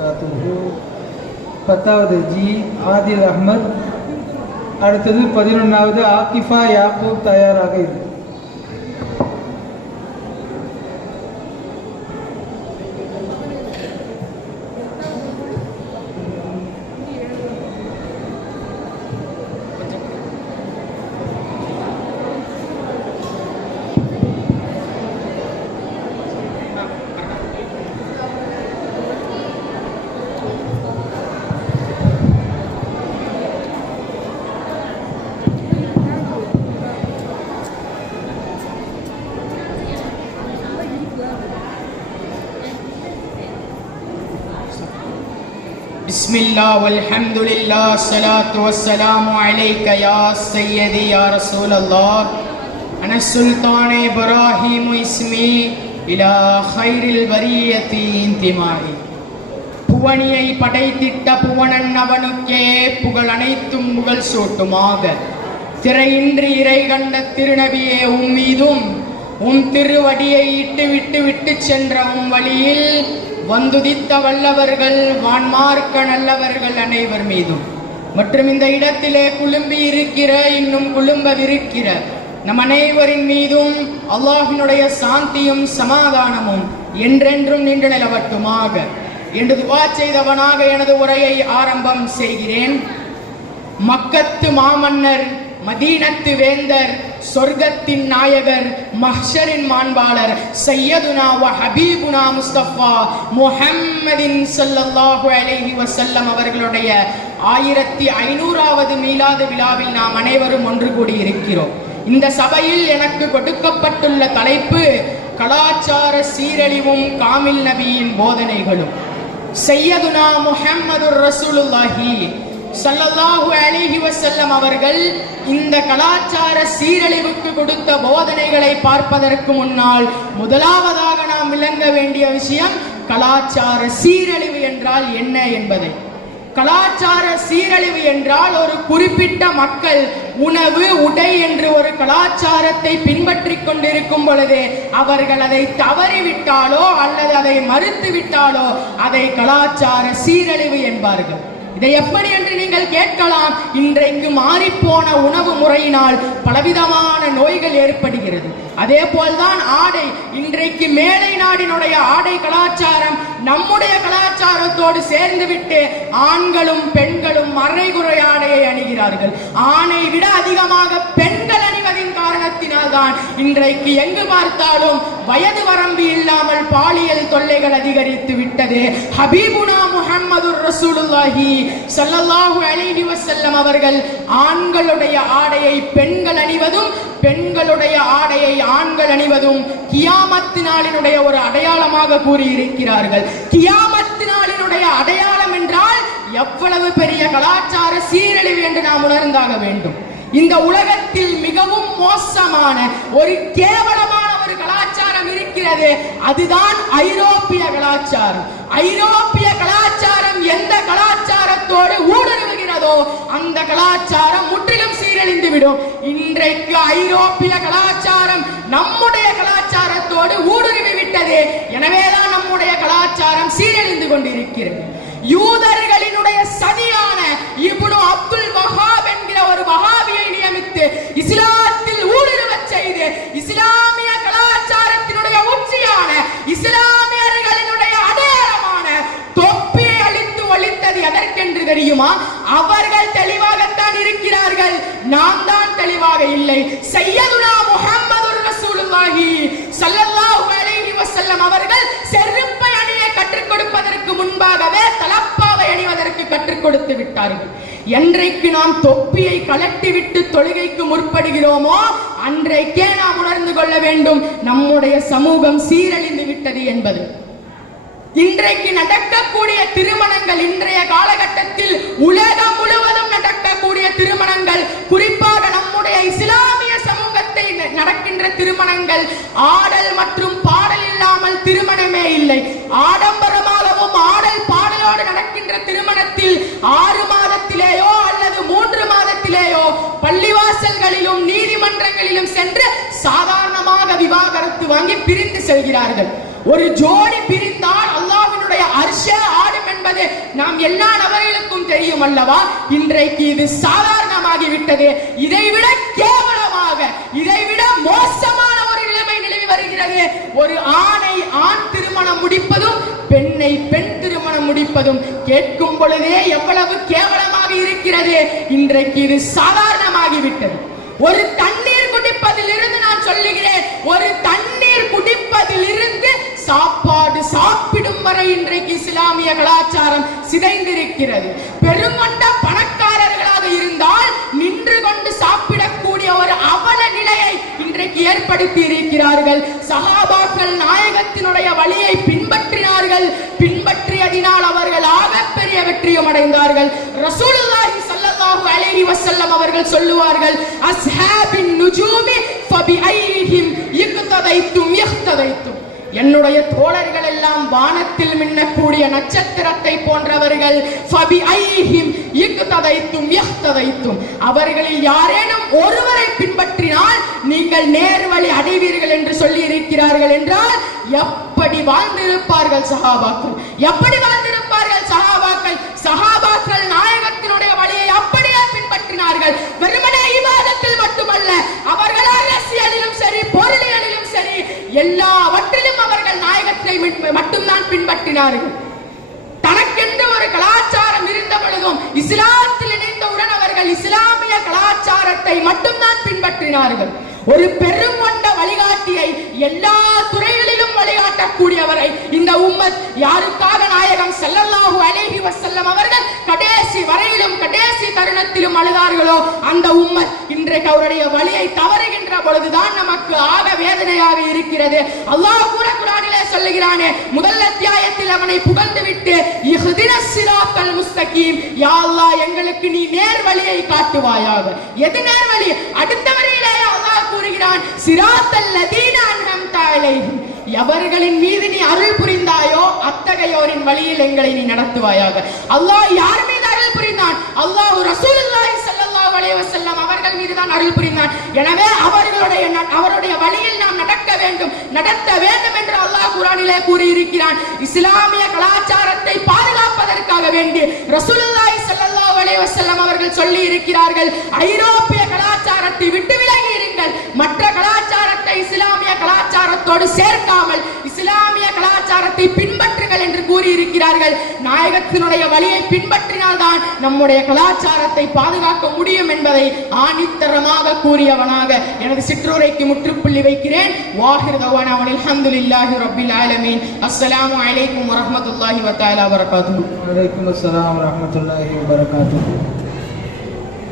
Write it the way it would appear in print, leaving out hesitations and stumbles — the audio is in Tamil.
வரகாத்துஹு. 10வது ஜி ஆதில் அஹ்மத். அடுத்தது 11வது ஆகிஃபா யாக்கூப் தயாராக இருக்கு. பிஸ்மில்லாஹ் வல்ஹம்துலில்லாஹ் ஸலாத்து வஸ்ஸலாமு அலைக யா சய்யதி யா ரசூலல்லாஹ் அன சுல்தான் இப்ராஹீம் இஸ்மி இலா கைரில் வரியத்தி இன்திமாஹி. புவனியை படைத்திட்ட புவனன் அவனுக்கே புகழ் அனைத்தும் புகழ் சூட்டுமாக. திரையின்றி இறை கண்ட திருநபியே உம்மீதும் உம் திருவடியை விட்டு சென்ற உம் வழியில் வந்துதித்த வல்லவர்கள் வான்மார்க்க நல்லவர்கள் அனைவர் மீதும் மற்றும் இந்த இடத்திலே குழும்பி இருக்கிற இன்னும் குழும்பவிருக்கிற நம் அனைவரின் மீதும் அல்லாஹ்வினுடைய சாந்தியும் சமாதானமும் என்றென்றும் நின்று நிலவட்டுமாக என்று துஆ செய்தவனாக எனது உரையை ஆரம்பம் செய்கிறேன். மக்கத்து மாமன்னர், மதீனத்து வேந்தர், சொர்க்கத்தின் நாயகர், மஹ்ஷரின் மாண்பாளர் சையதுனா வ ஹபீபுனா முஸ்தஃபா முஹம்மதின் ஸல்லல்லாஹு அலைஹி வஸல்லம் அவர்களுடைய 1500வது மீலாது விழாவில் நாம் அனைவரும் ஒன்று கூடி இருக்கிறோம். இந்த சபையில் எனக்கு கொடுக்கப்பட்டுள்ள தலைப்பு கலாச்சார சீரழிவும் காமில் நபியின் போதனைகளும். சையதுனா முஹம்மதுர் ரசூலுல்லாஹி ஸல்லல்லாஹு அலைஹி வஸல்லம் அவர்கள் இந்த கலாச்சார சீரழிவுக்கு கொடுத்த போதனைகளை பார்ப்பதற்கு முன்னால் முதலாவதாக நாம் விளங்க வேண்டிய விஷயம் கலாச்சார சீரழிவு என்றால் என்ன என்பதை. கலாச்சார சீரழிவு என்றால் ஒரு குறிப்பிட்ட மக்கள் உணவு, உடை என்று ஒரு கலாச்சாரத்தை பின்பற்றி கொண்டிருக்கும் பொழுது அவர்கள் அதை தவறிவிட்டாலோ அல்லது அதை மறுத்து விட்டாலோ அதை கலாச்சார சீரழிவு என்பார்கள். இதை எப்படி என்று நீங்கள் கேட்கலாம். இன்றைக்கு மாறிப்போன உணவு முறையினால் பலவிதமான நோய்கள் ஏற்படுகிறது. அதே போல்தான் ஆடை. இன்றைக்கு மேலை நாடினுடைய ஆடை கலாச்சாரம் நம்முடைய கலாச்சாரத்தோடு சேர்ந்துவிட்டு ஆண்களும் பெண்களும் அரைகுறை ஆடையை அணிகிறார்கள். ஆணை விட அதிகமாக பெண்கள் அணிவதின் காரணத்தினால் தான் இன்றைக்கு எங்கு பார்த்தாலும் வயது வரம்பு இல்லாமல் பாலியல் தொல்லைகள் அதிகரித்து விட்டது. ஹபீபுனா முஹம்மதுர் ரசூலுல்லாஹி ஸல்லல்லாஹு அலைஹி வஸல்லம் அவர்கள் ஆண்களுடைய ஆடையை பெண்கள் அணிவதும் பெண்களுடைய ஆடையை ஆண்கள் அணிவதும் கியாமத்து நாளினுடைய ஒரு அடையாளமாக கூறியிருக்கிறார்கள். கியாமத்து நாளினுடைய அடையாளம் என்றால் எவ்வளவு பெரிய கலாச்சார சீரழிவு என்று நாம் உணர்ந்தாக வேண்டும். இந்த உலகத்தில் மிகவும் மோசமான ஒரு கேவலமான ஒரு கலாச்சாரம் இருக்கிறது. அதுதான் ஐரோப்பிய கலாச்சாரம். ஐரோப்பிய கலாச்சாரம் எந்த கலாச்சாரத்தோடு ஊடுருவுகிறதோ அந்த கலாச்சாரம் முற்றிலும் சீரழிந்து விடும். இன்றைக்கு ஐரோப்பிய கலாச்சாரம் நம்முடைய கலாச்சாரத்தோடு ஊடுருவி விட்டது. எனவேதான் நம்முடைய கலாச்சாரம் சீரழிந்து கொண்டிருக்கிறது. யூதர்களினுடைய சதியான இப்னு அப்துல் வஹாப் என்கிற ஒரு வஹாபியை நியமித்து இஸ்லாத்தில் ஊடுருவ செய்து இஸ்லாமிய கலாச்சாரத்தினுடைய உச்சியான இஸ்லாமியர்களினுடைய அடையாளமான தொப்பியை அழித்து ஒழித்தது எதற்கென்று தெரியுமா? அவர்கள் தெளிவாகத்தான் இருக்கிறார்கள், நாம் தான் தெளிவாக இல்லை. சையதுனா முஹம்மதுர் ரசூலுல்லாஹி ஸல்லல்லாஹு அலைஹி வஸல்லம் அவர்கள் செருப்பை அணிய கற்றுக் கொடுப்பதற்கு முன்பாகவே தலப்பாவை அணிவதற்கு கற்றுக் கொடுத்து விட்டார்கள். என்றைக்கு நாம் தொப்பியை கலட்டிவிட்டு தொழுகைக்கு முற்படுகிறோமோ அன்றைக்கே நாம் உணர்ந்து கொள்ள வேண்டும் நம்முடைய சமூகம் சீரழிந்து விட்டது என்பது. இன்றைக்கு நடக்கக்கூடிய திருமணங்கள், இன்றைய காலகட்டத்தில் உலகம் முழுவதும் நடக்கக்கூடிய திருமணங்கள், குறிப்பாக நம்முடைய இஸ்லாமிய சமூகத்தில் நடக்கின்ற திருமணங்கள் ஆடல் மற்றும் பாடல் இல்லாமல் திருமணமே இல்லை. ஆடம்பரமாகவும் ஆடல் பாடலோடு நடக்கின்ற திருமணத்தில் 6 மாதத்திலேயோ அல்லது 3 மாதத்திலேயோ பள்ளிவாசல்களிலும் நீதிமன்றங்களிலும் சென்று சாதாரணமாக விவாகரத்து வாங்கி பிரிந்து செல்கிறார்கள். ஒரு ஜோடி பிரிந்தால் அல்லாஹ்வினுடைய அர்ஷ் ஆடும் என்பது நாம் எல்லா நபர்களுக்கும் தெரியும் அல்லவா? இன்றைக்கு இது சாதாரணமாகிவிட்டது. இதைவிட கேவலமாக, இதைவிட மோசமான ஒரு நிலைமை நிலவி வருகிறது. ஒரு ஆணை ஆண் திருமணம் முடிப்பதும் பெண்ணை பெண் திருமணம் முடிப்பதும் கேட்கும் பொழுதே எவ்வளவு கேவலமாக இருக்கிறது. இன்றைக்கு இது சாதாரணமாகிவிட்டது. ஒரு தண்ணீர் குடிப்பதிலிருந்து நான் சொல்லுகிறேன், ஒரு தண்ணீர் குடிப்பதிலிருந்து சாப்பாடு சாப்பிடும் வரை இன்றைக்கு இஸ்லாமிய கலாச்சாரம் சிதைந்திருக்கிறது. பெருமண்ட பணக்காரர்களாக இருந்தால் நின்று கொண்டு சாப்பிடக்கூடிய ஒரு அவல நிலையை இன்றைக்கு ஏற்படுத்தி இருக்கிறார்கள். சஹாபாக்கள் நாயகத்தினுடைய வழியை பின்பற்றினார்கள். பின்பற்றியதினால் அவர்கள் ஆகப்பெரிய வெற்றியும் அடைந்தார்கள். ரசூலுல்லாஹி ஸல்லல்லாஹு அலைஹி வஸல்லம் அவர்கள் சொல்லுவார்கள், அஸ்ஹாபின் நுஜூமி ஃபபிஐஹிம் இக்ததைத்தும் இஹ்ததைத்தும். என்னுடைய தோழர்கள் எல்லாம் வானத்தில் மின்னக்கூடிய நட்சத்திரத்தை போன்றவர்கள். ஃபபிஐஹிம் இக்ததைத்தும் இஹ்ததைத்தும். அவர்களில் யாரேனும் ஒருவரை பின்பற்றினால் நீங்கள் நேர்வழி அடைவீர்கள் என்று சொல்லி இருக்கிறார்கள் என்றால் எப்படி வாழ்ந்திருப்பார்கள் சஹாபாக்கள்? எப்படி வாழ்ந்திருப்பார்கள் சஹாபாக்கள்? சஹாபாக்கள் நாயகத்தினுடைய வழியை அப்படியே பின்பற்றினார்கள். வெறுமனே இபாதத்தில் மட்டுமல்ல, அவர்கள் அரசியலிலும் சரி, பொருளியலிலும் சரி, எல்லாவற்றிலும் அவர்கள் நாயகத்தை மட்டும்தான் பின்பற்றினார்கள். தனக்கென்று ஒரு கலாச்சாரம் இருந்த பொழுதும் இஸ்லாத்தில் இணைந்தவுடன் அவர்கள் இஸ்லாமிய கலாச்சாரத்தை மட்டும்தான் பின்பற்றினார்கள். ஒரு பெரும் கொண்ட வழிகாட்டியை, எல்லா துறைகளிலும் வழிகாட்டக்கூடியவரை இந்த உம்மத் யாருக்காக நாயகம் ஸல்லல்லாஹு அலைஹி வஸல்லம் அவர்கள் கடைசி வரையிலும் கடைசி தருணத்திலும் அழுதார்களோ அந்த உம்மத் இன்றைக்கு அவருடைய வழியை தவறுகின்ற பொழுதுதான் நமக்கு ஆக வேதனையாக இருக்கிறது. அல்லாஹ் கூட குர்ஆனிலே சொல்லுகிறானே, முதல் அத்தியாயத்தில் அவனை புகழ்ந்து விட்டு இஹ்தினஸ் ஸிராத்தல் முஸ்தகீம், யா அல்லாஹ் எங்களுக்கு நீ நேர் வழியை காட்டுவாயாக. எது நேர் வழி? அடுத்த வரியிலே அல்லாஹ் கூறுகிறான், ஸிராத்தல் லதீன அன்அம்த அலைஹிம், எவர்களின் மீது நீ அருள் புரிந்தாயோ அத்தகையோரின் வழியில் எங்களை நீ நடத்துவாயாக. அல்லாஹ் யார் மீது அருள் புரிந்தான்? அல்லாஹ் ரசூலுல்லாஹி ஸல்லல்லாஹு அலைஹி வஸல்லம் அவர்கள் மீது தான் அருள் புரிந்தான். எனவே அவருடைய வழியில் நாம் நடக்க வேண்டும், நடத்த வேண்டும் என்று அல்லாஹ் குர்ஆனிலே கூறியிருக்கிறான். இஸ்லாமிய கலாச்சாரத்தை பாதுகாப்பதற்காக வேண்டி ரசூலுல்லாஹி ஸல்லல்லாஹு அலைஹி வஸல்லம் அவர்கள் சொல்லி இருக்கிறார்கள், ஐரோப்பிய கலாச்சாரத்தை விட்டு விலகி இருங்கள், மற்ற கலாச்சாரத்தை இஸ்லாமிய கலாச்சாரத்தோடு சேர்க்காமல் இஸ்லாமிய கலாச்சாரத்தை பின்பற்றுங்கள் என்று கூறியிருக்கிறார்கள். நாயகத்தினுடைய வழியை பின்பற்றினால்தான் நம்முடைய கலாச்சாரத்தை பாதுகாக்க முடியும் என்பதை ஆணித்தரமாக கூறியவனாக எனது சிற்றுரைக்கு முற்றுப்புள்ளி வைக்கிறேன். வாஹிர் தவானா அல்ஹம்துலில்லாஹி ரப்பில் ஆலமீன். அஸ்ஸலாமு அலைக்கும் வரஹ்மத்துல்லாஹி வ தஆலா வபரகாத்துஹு. வலைக்கும் அஸ்ஸலாம் வரஹ்மத்துல்லாஹி வபரகாத்துஹு.